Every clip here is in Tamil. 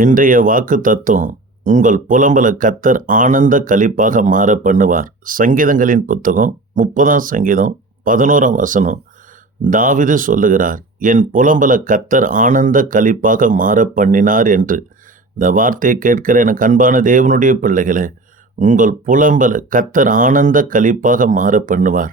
இன்றைய வாக்கு தத்துவம், உங்கள் புலம்பல கர்த்தர் ஆனந்த களிப்பாக மாற பண்ணுவார். சங்கீதங்களின் புத்தகம் 30ஆம் சங்கீதம் 11ஆம் வசனம். தாவீது சொல்லுகிறார், என் புலம்பல கர்த்தர் ஆனந்த களிப்பாக மாற பண்ணினார் என்று. இந்த வார்த்தையை கேட்கிற எனக்கு அன்பான தேவனுடைய பிள்ளைகளே, உங்கள் புலம்பல கர்த்தர் ஆனந்த களிப்பாக மாற பண்ணுவார்.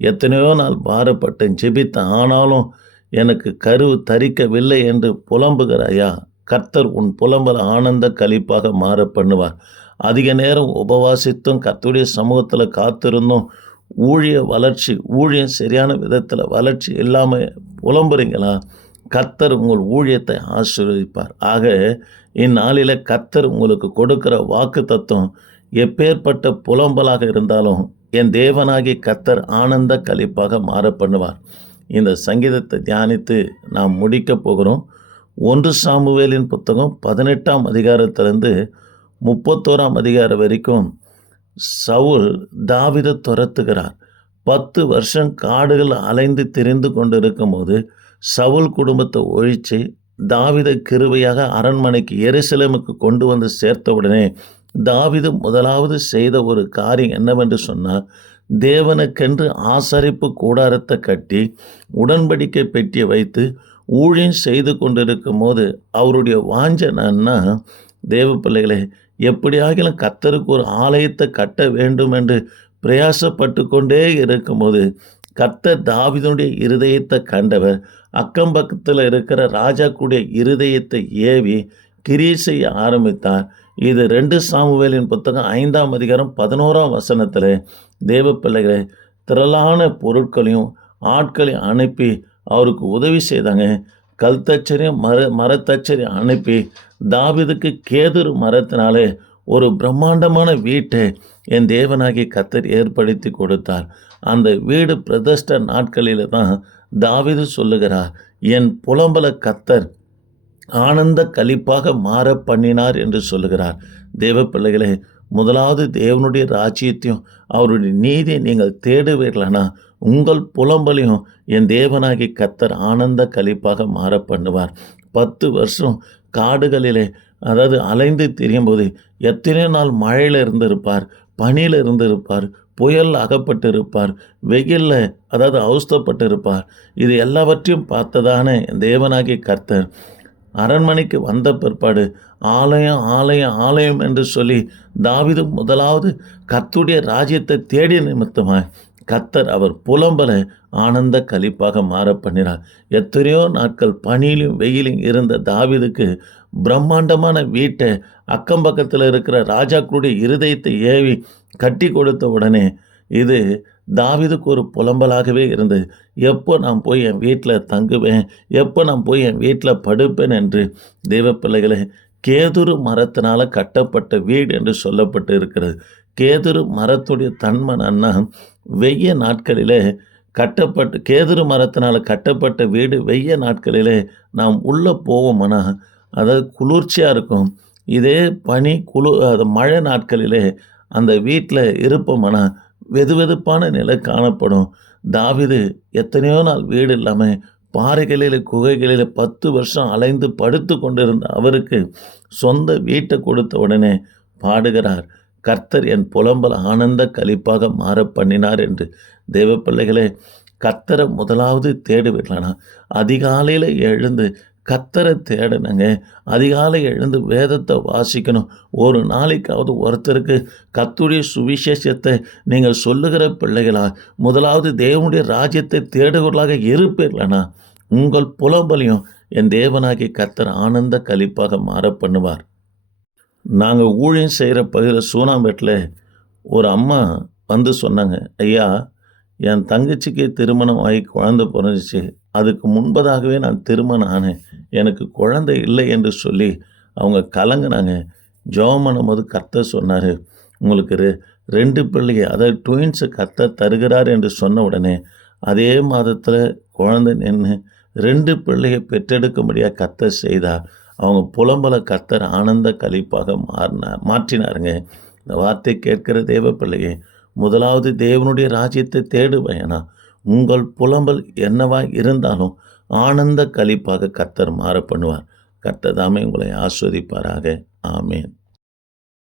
எத்தனையோ நாள் பாரப்பட்டேன், ஜெபித்தேன், ஆனாலும் எனக்கு கரு தரிக்கவில்லை என்று புலம்புகிறாயா? கர்த்தர் உன் புலம்பல ஆனந்த களிப்பாக மாற பண்ணுவார். அதிக நேரம் உபவாசித்தும் கர்த்தருடைய சமூகத்தில் காத்திருந்தும் ஊழியம் சரியான விதத்தில் வளர்ச்சி இல்லாமல் புலம்புறீங்களா? கர்த்தர் உங்கள் ஊழியத்தை ஆசீர்வதிப்பார். ஆக இந்நாளில் கர்த்தர் உங்களுக்கு கொடுக்கிற வாக்கு தத்துவம், எப்பேற்பட்ட புலம்பலாக இருந்தாலும் என் தேவனாகி கர்த்தர் ஆனந்த களிப்பாக மாற பண்ணுவார். இந்த சங்கீதத்தை தியானித்து நாம் முடிக்கப் போகிறோம். 1 சாமுவேலின் புத்தகம் 18ஆம் அதிகாரத்திலிருந்து 31ஆம் அதிகாரம் வரைக்கும் சவுல் தாவீதை துரத்துகிறார். 10 வருஷம் காடுகள் அலைந்து திரிந்து கொண்டு இருக்கும்போது சவுல் குடும்பத்தை ஒழித்து தாவீதை கிருபையாக அரண்மனைக்கு எருசலேமுக்கு கொண்டு வந்து சேர்த்தவுடனே தாவீது முதலாவது செய்த ஒரு காரியம் என்னவென்று சொன்னால், தேவனுக்கென்று ஆசரிப்பு கூடாரத்தை கட்டி உடன்படிக்கை பெட்டியை வைத்து ஊழியம் செய்து கொண்டிருக்கும் போது அவருடைய வாஞ்சனா, தேவ பிள்ளைகளே, எப்படியாகிலும் கர்த்தருக்கு ஒரு ஆலயத்தை கட்ட வேண்டும் என்று பிரயாசப்பட்டு கொண்டே இருக்கும்போது கர்த்தர் தாவீதுடைய இருதயத்தை கண்டவர் அக்கம் பக்கத்தில் இருக்கிற ராஜாக்குடைய இருதயத்தை ஏவி கிரியை செய்ய ஆரம்பித்தார். இது 2 சாமுவேலின் புத்தகம் 5ஆம் அதிகாரம் 11ஆம் வசனத்தில் தேவ பிள்ளைகளை திரளான பொருட்களையும் ஆட்களையும் அனுப்பி அவருக்கு உதவி செய்தாங்க. கல்தச்சரையும் மரத்தச்சரையும் அனுப்பி தாவீதுக்கு கேதுரு மரத்தினாலே ஒரு பிரம்மாண்டமான வீட்டை என் தேவனாகிய கர்த்தர் ஏற்படுத்தி கொடுத்தார். அந்த வீடு பிரதிஷ்ட நாட்களில் தான் தாவீது சொல்லுகிறார், என் புலம்பல கர்த்தர் ஆனந்த களிப்பாக மாற பண்ணினார் என்று சொல்லுகிறார். தேவ பிள்ளைகளே, முதலாவது தேவனுடைய ராஜ்யத்தையும் அவருடைய நீதியை நீங்கள் தேடுவீர்களானா உங்கள் புலம்பலையும் என் தேவனாகி கர்த்தர் ஆனந்த களிப்பாக மாற பண்ணுவார். 10 வருஷம் காடுகளிலே அலைந்து திரியும் போது எத்தனை நாள் மழையில் இருந்திருப்பார், பனியில் இருந்திருப்பார், புயல் அகப்பட்டு இருப்பார், வெயிலில் அவஸ்தைப்பட்டு இருப்பார். இது எல்லாவற்றையும் பார்த்ததான தேவனாகி கர்த்தர் அரண்மனைக்கு வந்த பிற்பாடு ஆலயம் ஆலயம் ஆலயம் என்று சொல்லி தாவீது முதலாவது கர்த்தருடைய ராஜ்யத்தை தேடிய நிமித்தமாய் கர்த்தர் அவர் புலம்பல ஆனந்த களிப்பாக மாற பண்ணினார். எத்தனையோ நாட்கள் பனியிலும் வெயிலும் இருந்த தாவீதுக்கு பிரம்மாண்டமான வீட்டை அக்கம் பக்கத்தில் இருக்கிற ராஜாக்களுடைய இருதயத்தை ஏவி கட்டி கொடுத்த உடனே இது தாவீதுக்கு ஒரு புலம்பலாகவே இருந்தது. எப்போ நான் போய் என் வீட்டில் தங்குவேன், எப்போ நான் போய் என் வீட்டில் படுப்பேன் என்று. தேவ பிள்ளைகளை, கேதுரு மரத்தினால் கட்டப்பட்ட வீடு என்று சொல்லப்பட்டு இருக்கிறது. கேதுரு மரத்துடைய தன்மை வெய்ய நாட்களிலே கேதுரு மரத்தினால் கட்டப்பட்ட வீடு வெய்ய நாட்களிலே நாம் உள்ளே போவோம்னா குளிர்ச்சியாக இருக்கும். இதே பனி மழை நாட்களிலே அந்த வீட்டில் இருப்போம்னா வெதுவெதுப்பான நிலை காணப்படும். தாவீது எத்தனையோ நாள் வீடு இல்லாமல் பாறைகளில் குகைகளில் 10 வருஷம் அலைந்து படுத்து கொண்டிருந்த அவருக்கு சொந்த வீட்டை கொடுத்த உடனே பாடுகிறார், கர்த்தர் என் புலம்பல் ஆனந்த களிப்பாக மாற பண்ணினார் என்று. தேவ பிள்ளைகளே, கர்த்தரை முதலாவது தேடுவீர்களானா அதிகாலையில் எழுந்து கர்த்தரை தேடணுங்க. அதிகாலை எழுந்து வேதத்தை வாசிக்கணும். ஒரு நாளைக்காவது ஒருத்தருக்கு கர்த்தருடைய சுவிசேஷத்தை நீங்கள் சொல்லுகிற பிள்ளைகளா முதலாவது தேவனுடைய ராஜ்யத்தை தேடுவர்களாக இருப்பீர்களானா உங்கள் புலம்பலையும் என் தேவனாகிய கர்த்தர் ஆனந்த களிப்பாக மாற பண்ணுவார். நாங்கள் ஊழியம் செய்கிற பகுதியில் சூனாம்பேட்டில் ஒரு அம்மா வந்து சொன்னாங்க, ஐயா, என் தங்கச்சிக்கு திருமணம் ஆகி குழந்தை பிறந்துச்சு. அதுக்கு முன்பதாகவே நான் திருமணம் ஆனேன், எனக்கு குழந்தை இல்லை என்று சொல்லி அவங்க கலங்கினாங்க. ஜெபம் பண்ணும்போது கர்த்தர் சொன்னார், உங்களுக்கு 2 பிள்ளைங்க ட்வின்ஸு கர்த்தர் தருகிறார் என்று சொன்ன உடனே அதே மாதத்தில் குழந்தை நின்று 2 பிள்ளையை பெற்றெடுக்கும்படியாக கர்த்தர் செய்தார். அவங்க புலம்பல கர்த்தர் ஆனந்த களிப்பாக மாற்றினாருங்க. இந்த வார்த்தை கேட்கிற தேவ பிள்ளையே, முதலாவது தேவனுடைய ராஜ்யத்தை தேடுவேனா உங்கள் புலம்பல் என்னவா இருந்தாலும் ஆனந்த களிப்பாக கர்த்தர் மாற பண்ணுவார். கர்த்தர் தாமே உங்களை ஆஸ்வதிப்பாராக. ஆமேன்.